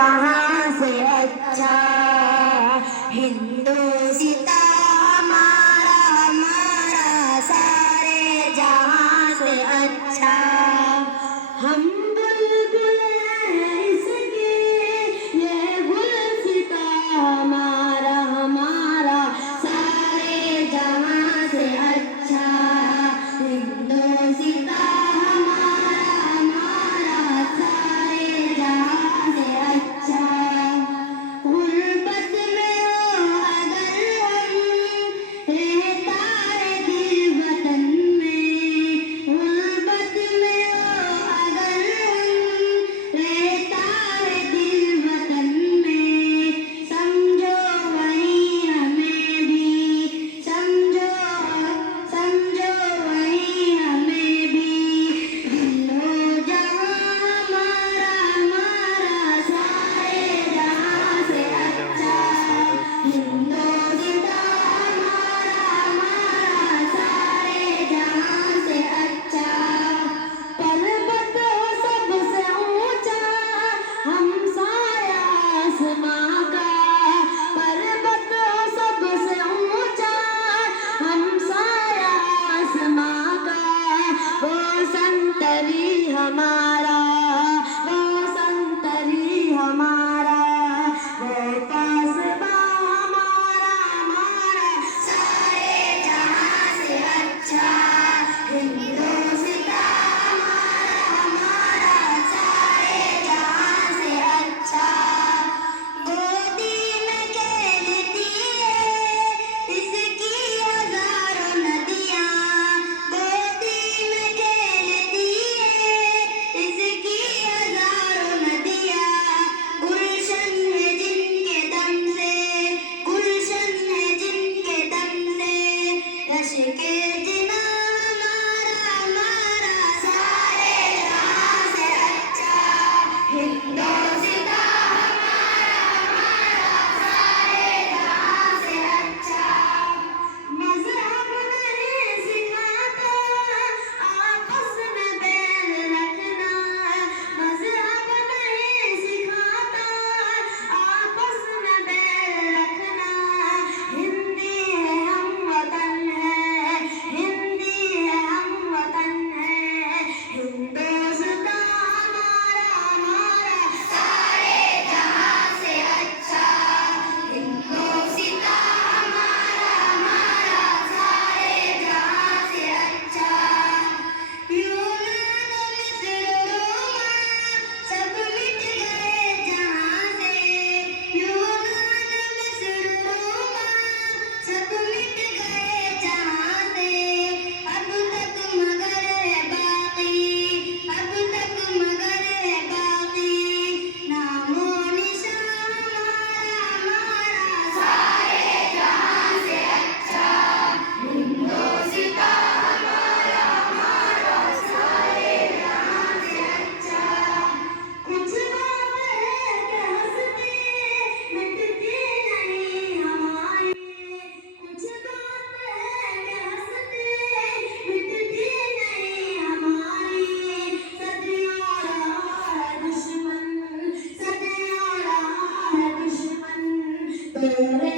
जहां से अच्छा हिंदुस्तान हमारा हमारा सारे जहां से अच्छा। हम बुलबुल हैं इसके ये गुलसिता हमारा हमारा सारे जहां से अच्छा। हिंदुस्तान हमारा हमारा सारे जहां से अच्छा। गुर्बत में हो अगर हम रहता है दिल वतन में। गुर्बत में हो अगर हम रहता है दिल वतन में। समझो वही हमें भी समझो समझो वही हमें भी। दिलो जहां हमारा हमारा सारे जहां से अच्छा। हिंदुस्तान हमारा हमारा सारे जहां से अच्छा। पर्वत हो सबसे ऊंचा हम साया आसमां का। पर्वत हो सबसे ऊंचा हम साया आसमां का। वो संतरी हमारा वो संतरी हमारा वो कासबा हमारा हमारा सारे जहां से अच्छा। हिंदुस्तान हमारा हमारा सारे जहां से अच्छा। गोदी में खेलती है इसकी हजारों नदियां। गोदी में खेलती है इसकी हजारों नदियां। गुलशन है जिनके दम से गुलशन है जिनके दम से। रश के जिना हमारा हमारा सारे जहां से अच्छा। हिंदुस्तान हमारा हमारा सारे जहां से अच्छा। मज़हब नहीं सिखाता आपस में बैर रखना। मज़हब नहीं सिखाता आपस में बैर रखना। हिंदी है हम वतन है हिंदी है हम वतन है। हिंदुस्तान हमारा हमारा सारे जहां से अच्छा। हिंदुस्तान हमारा हमारा सारे जहां से अच्छा। यूनान मिस्र रोमा सब मिट गए जहां से। यूनान मिस्र रोमा सब मिट गए जहां से। अब तक मगर है बाकी अब तक मगर है बाकी। नामो निशान हमारा हमारा सारे जहां से अच्छा। हिंदुस्तान हमारा हमारा सारे जहां से अच्छा। कुछ बात है कि हंसते मिटती नहीं हमारी। कुछ बात है कि हंसते मिटती नहीं हमारी। सदियों रहा है दुश्मन सदियों रहा है दुश्मन। तेरे